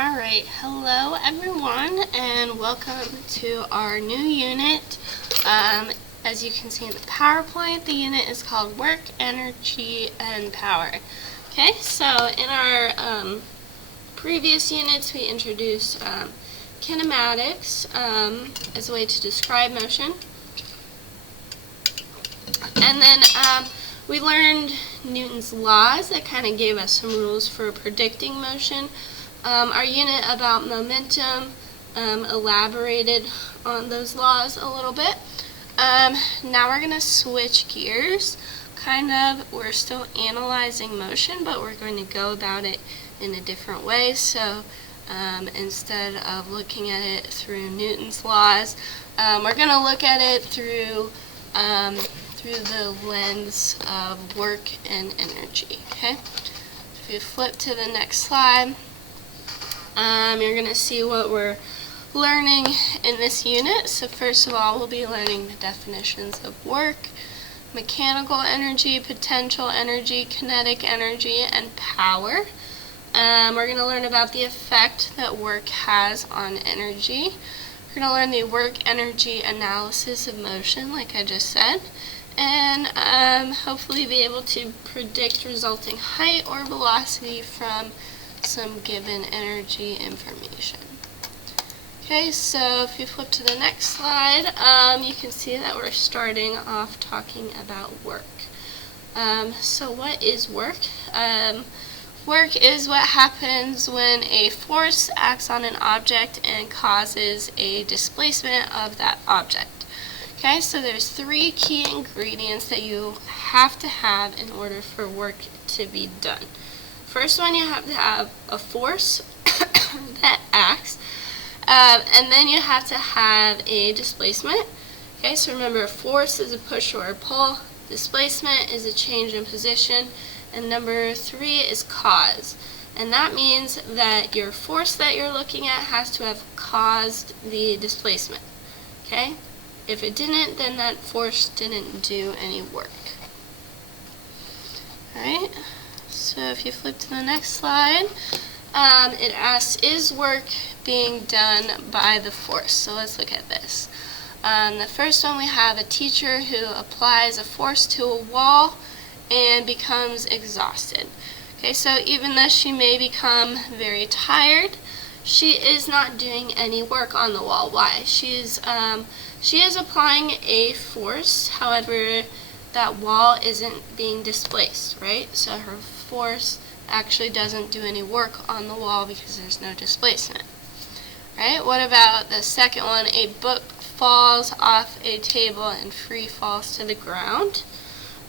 Alright, hello everyone and welcome to our new unit. As you can see in the PowerPoint, the unit is called Work, Energy, and Power. Okay, so in our previous units we introduced kinematics as a way to describe motion. And then we learned Newton's laws that kind of gave us some rules for predicting motion. Our unit about momentum elaborated on those laws a little bit. Now we're going to switch gears. We're still analyzing motion, but we're going to go about it in a different way. So instead of looking at it through Newton's laws, we're going to look at it through the lens of work and energy. Okay? If you flip to the next slide, you're going to see what we're learning in this unit. So first of all, we'll be learning the definitions of work, mechanical energy, potential energy, kinetic energy, and power. We're going to learn about the effect that work has on energy. We're going to learn the work-energy analysis of motion, like I just said, and hopefully be able to predict resulting height or velocity from some given energy information. Okay, so if you flip to the next slide, you can see that we're starting off talking about work. So what is work? Work is what happens when a force acts on an object and causes a displacement of that object. Okay, so there's three key ingredients that you have to have in order for work to be done. First one, you have to have a force that acts, and then you have to have a displacement. Okay, so remember, force is a push or a pull, displacement is a change in position, and number three is cause. And that means that your force that you're looking at has to have caused the displacement. Okay? If it didn't, then that force didn't do any work. Alright? So if you flip to the next slide, it asks, is work being done by the force? So let's look at this. The first one, we have a teacher who applies a force to a wall and becomes exhausted. Okay, so even though she may become very tired, she is not doing any work on the wall. Why? She is applying a force, however, that wall isn't being displaced, right? So her force actually doesn't do any work on the wall because there's no displacement. Right? What about the second one? A book falls off a table and free falls to the ground.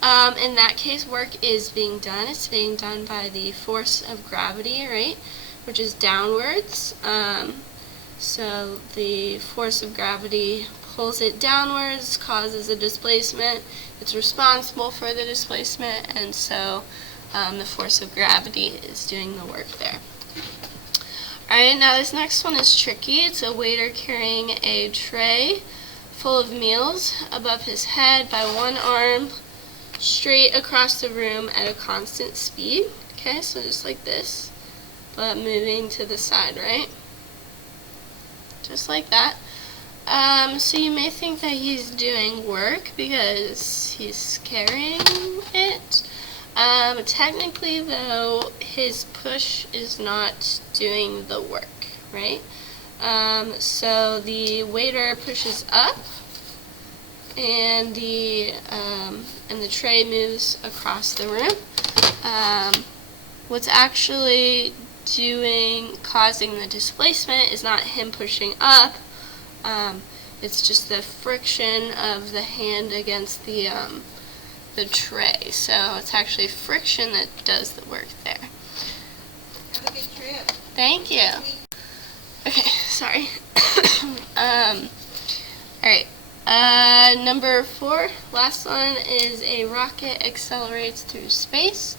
In that case, work is being done. It's being done by the force of gravity, right? Which is downwards. So the force of gravity pulls it downwards, causes a displacement. It's responsible for the displacement, and so the force of gravity is doing the work there. Alright, now this next one is tricky. It's a waiter carrying a tray full of meals above his head by one arm straight across the room at a constant speed. Okay, so just like this, but moving to the side, right? Just like that. So you may think that he's doing work because he's carrying it. Technically, though, his push is not doing the work, right? So the waiter pushes up, and the tray moves across the room. What's actually causing the displacement is not him pushing up. It's just the friction of the hand against the tray. So it's actually friction that does the work there. Have a good trip. Thank you. Okay, sorry. Alright. Number 4, last one, is a rocket accelerates through space.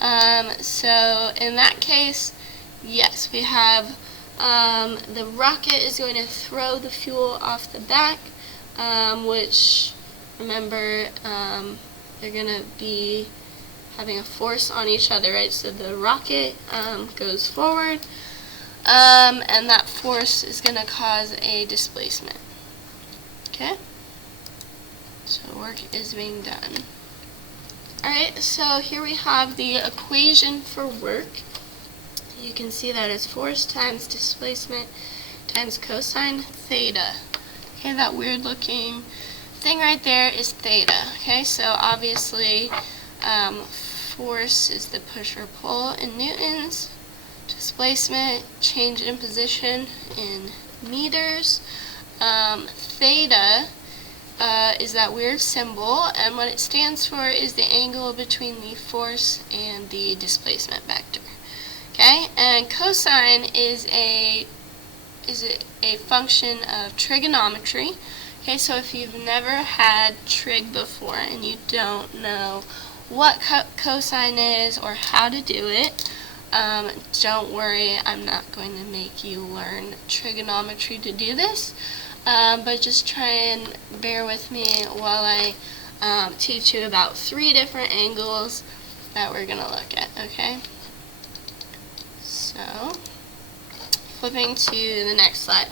So in that case, yes, we have the rocket is going to throw the fuel off the back, which, remember, they're going to be having a force on each other, right? So the rocket goes forward, and that force is going to cause a displacement. Okay? So work is being done. Alright, so here we have the equation for work. You can see that it's force times displacement times cosine theta. Okay, that weird looking thing right there is theta. Okay, so obviously force is the push or pull in newtons. Displacement, change in position in meters. Theta is that weird symbol, and what it stands for is the angle between the force and the displacement vector. Okay, and cosine is a function of trigonometry. Okay, so if you've never had trig before and you don't know what cosine is or how to do it, don't worry, I'm not going to make you learn trigonometry to do this, but just try and bear with me while I teach you about 3 different angles that we're going to look at, okay? So, flipping to the next slide.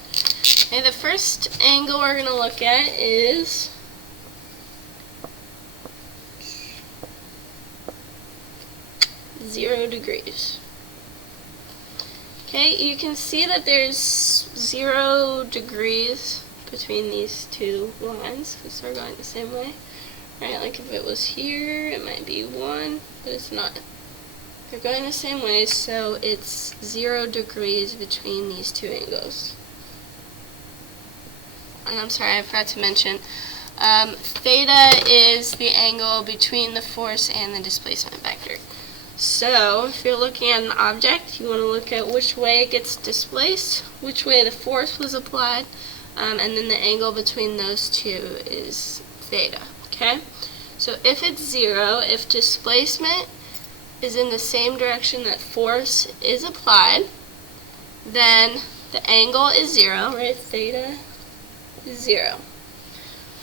Okay, the first angle we're going to look at is 0 degrees. Okay, you can see that there's 0 degrees between these two lines because they're going the same way. Right, like if it was here, it might be 1, but it's not. They're going the same way, so it's 0 degrees between these two angles. And I'm sorry, I forgot to mention, theta is the angle between the force and the displacement vector. So, if you're looking at an object, you want to look at which way it gets displaced, which way the force was applied, and then the angle between those two is theta. Okay? So, if it's 0, if displacement is in the same direction that force is applied, then the angle is 0, right? Theta is 0.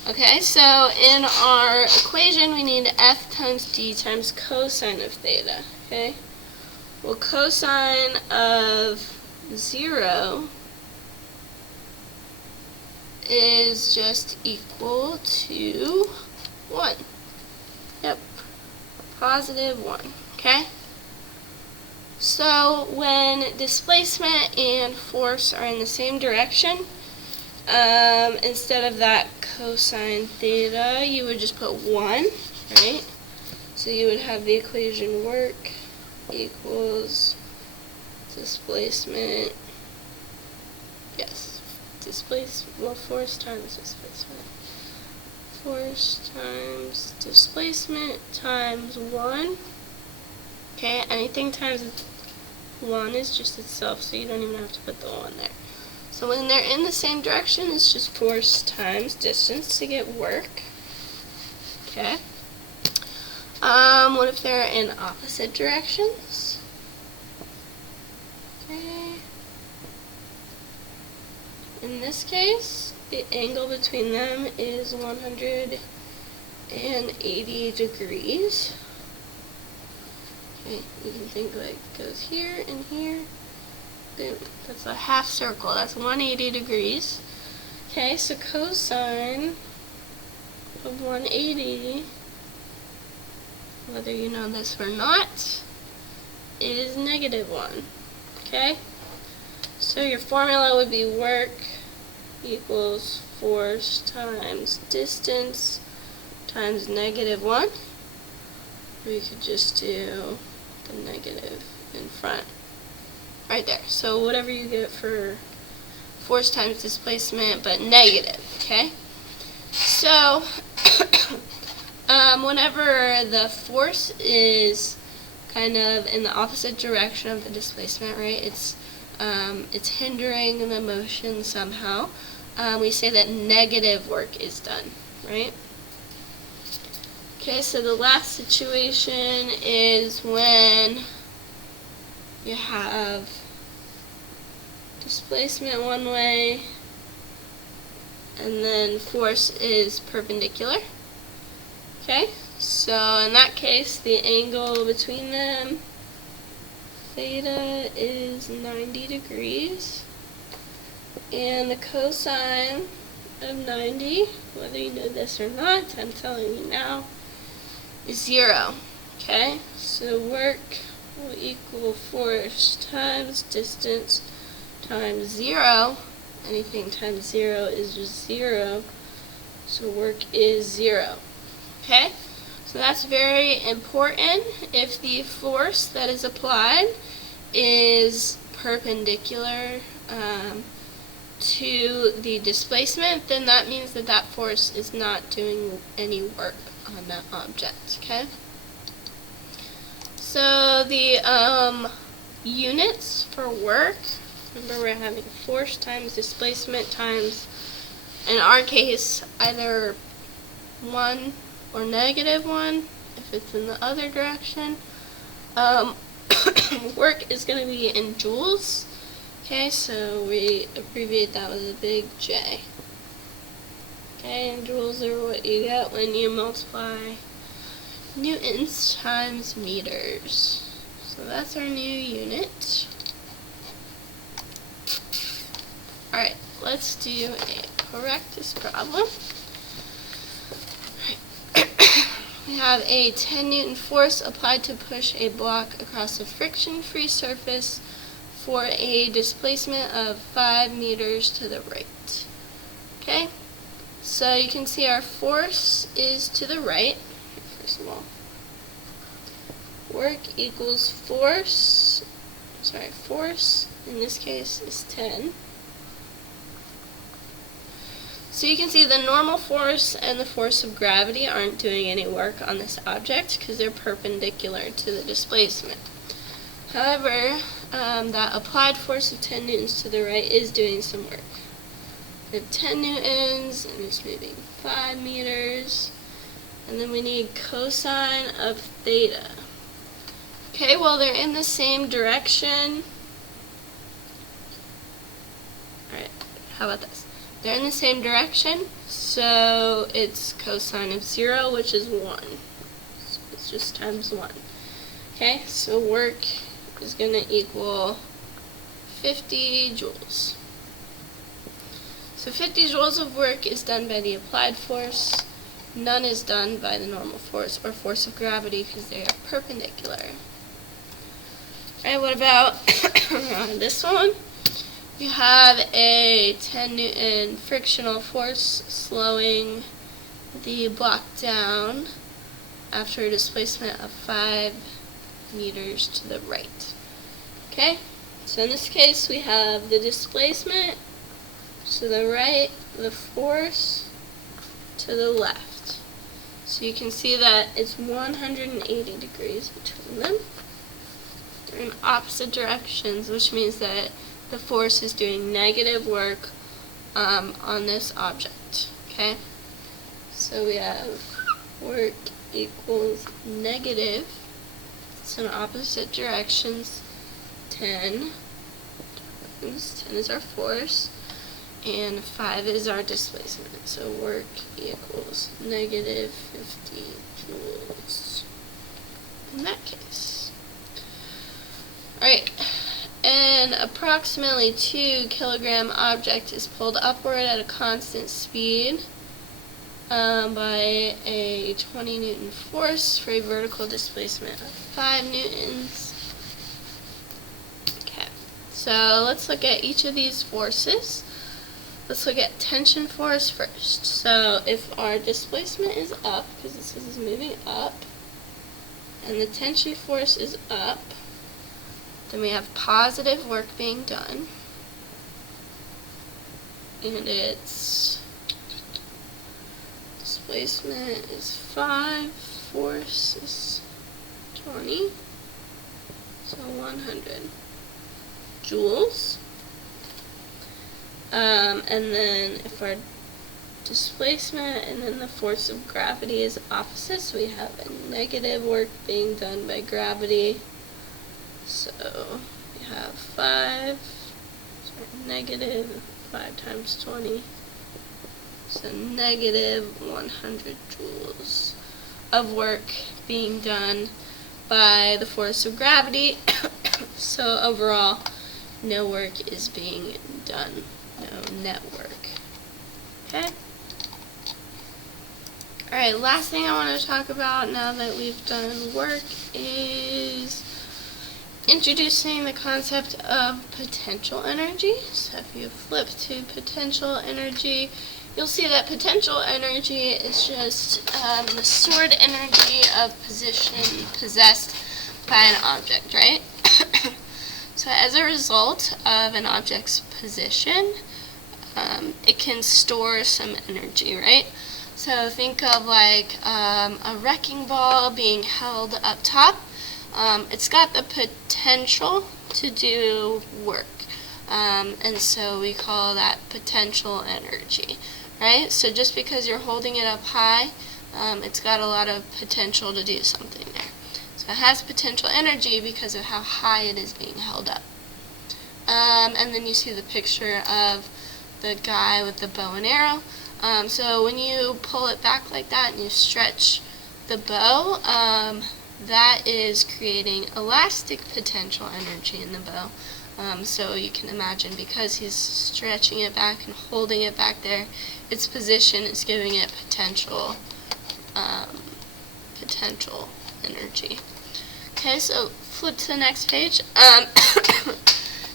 Okay, so in our equation we need F times D times cosine of theta. Okay? Well, cosine of 0 is just equal to 1. Yep, positive 1. Okay? So when displacement and force are in the same direction, instead of that cosine theta, you would just put 1, right? So you would have the equation work equals displacement, force times displacement. Force times displacement times 1. Okay, anything times 1 is just itself, so you don't even have to put the 1 there. So when they're in the same direction, it's just force times distance to get work. Okay. What if they're in opposite directions? Okay. In this case, the angle between them is 180 degrees. Okay, you can think like it goes here and here. Boom. That's a half circle. That's 180 degrees. Okay, so cosine of 180, whether you know this or not, is negative 1. Okay? So your formula would be work equals force times distance times negative 1. We could just do the negative in front. Right there. So whatever you get for force times displacement, but negative, okay? So, whenever the force is kind of in the opposite direction of the displacement, right, it's hindering the motion somehow, we say that negative work is done, right? Okay, so the last situation is when you have displacement one way and then force is perpendicular. Okay, so in that case the angle between them theta is 90 degrees, and the cosine of 90, whether you know this or not, I'm telling you now, is 0. Okay, so work will equal force times distance times 0. Anything times 0 is just 0, so work is 0. Okay, so that's very important. If the force that is applied is perpendicular to the displacement, then that means that that force is not doing any work on that object. Okay, so the units for work, remember we're having force times displacement times, in our case, either 1 or -1 if it's in the other direction. Work is going to be in joules. Okay, so we abbreviate that with a big J. Okay, and joules are what you get when you multiply newtons times meters. So that's our new unit. Alright, let's do a practice problem. We have a 10 Newton force applied to push a block across a friction-free surface for a displacement of 5 meters to the right. Okay, so you can see our force is to the right. First of all, work equals force in this case is 10. So you can see the normal force and the force of gravity aren't doing any work on this object because they're perpendicular to the displacement. However, that applied force of 10 newtons to the right is doing some work. We have 10 newtons and it's moving 5 meters, and then we need cosine of theta. Okay, well they're in the same direction. Alright, how about this? They're in the same direction, so it's cosine of 0, which is 1. So it's just times 1. Okay, so work is going to equal 50 joules. So 50 joules of work is done by the applied force. None is done by the normal force or force of gravity because they are perpendicular. Alright, what about this one? You have a 10 Newton frictional force slowing the block down after a displacement of 5 meters to the right. Okay, so in this case we have the displacement to the right, the force to the left. So you can see that it's 180 degrees between them. They're in opposite directions, which means that the force is doing negative work on this object. Okay, so we have work equals negative, it's in opposite directions, 10 is our force, and 5 is our displacement. So work equals negative 50 joules in that case. Alright, an approximately 2 kilogram object is pulled upward at a constant speed by a 20 Newton force for a vertical displacement of 5 newtons. Okay, so let's look at each of these forces. Let's look at tension force first. So if our displacement is up, because this is moving up, and the tension force is up, then we have positive work being done, and its displacement is 5, force is 20, so 100 joules. And then if our displacement and then the force of gravity is opposite, so we have a negative work being done by gravity. So we have 5 times 20, so negative 100 joules of work being done by the force of gravity So overall, no work is being done. No net work. Okay? Alright, last thing I want to talk about now that we've done work is introducing the concept of potential energy. So if you flip to potential energy, you'll see that potential energy is just the stored energy of position possessed by an object, right? So as a result of an object's position, it can store some energy, right? So think of like a wrecking ball being held up top. It's got the potential to do work, and so we call that potential energy, right? So just because you're holding it up high, it's got a lot of potential to do something there. So it has potential energy because of how high it is being held up. And then you see the picture of the guy with the bow and arrow. So when you pull it back like that and you stretch the bow, that is creating elastic potential energy in the bow. So you can imagine, because he's stretching it back and holding it back there, its position is giving it potential energy. Okay, so flip to the next page.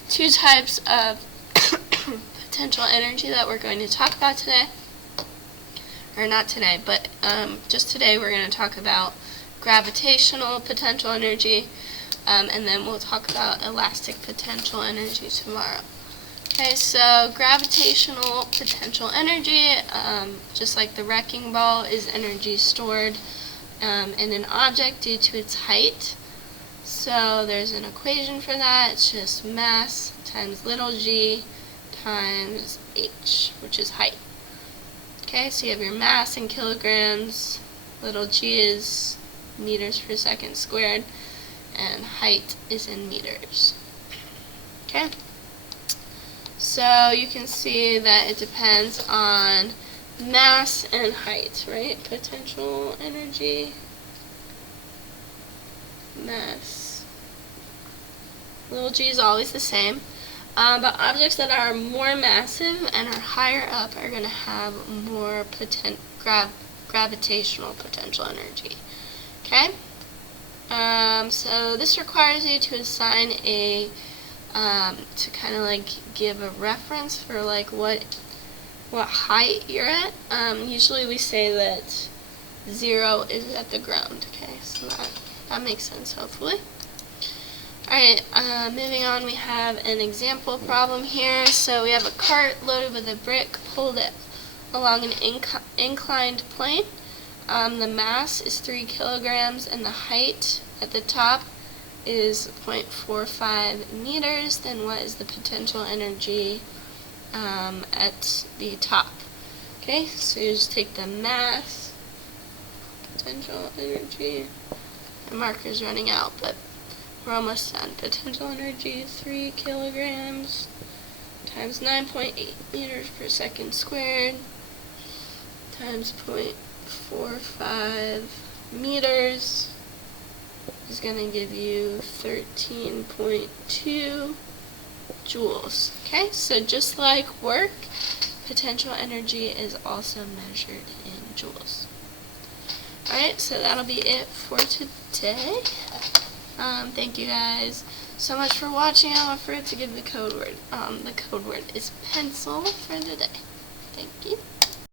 Two types of potential energy that we're going to talk about today. Or not today, but just today we're going to talk about gravitational potential energy, and then we'll talk about elastic potential energy tomorrow. Okay, so gravitational potential energy, just like the wrecking ball, is energy stored in an object due to its height. So there's an equation for that. It's just mass times little g times h, which is height. Okay, so you have your mass in kilograms, little g is meters per second squared, and height is in meters. Okay, so you can see that it depends on mass and height, right? Potential energy, mass, little g is always the same. But objects that are more massive and are higher up are going to have more gravitational potential energy. Okay? So this requires you to assign a, to kind of like give a reference for like what height you're at. Usually we say that 0 is at the ground. Okay, so that makes sense, hopefully. Alright, moving on, we have an example problem here. So we have a cart loaded with a brick pulled along an inclined plane. The mass is 3 kilograms and the height at the top is 0.45 meters. Then what is the potential energy at the top? Okay, so you just take the mass, potential energy, the marker's running out, but we're almost done. Potential energy, 3 kilograms times 9.8 meters per second squared times 0.45 meters is going to give you 13.2 joules. Okay, so just like work, potential energy is also measured in joules. Alright, so that'll be it for today. Thank you guys so much for watching. I forgot to give the code word. The code word is pencil for the day. Thank you.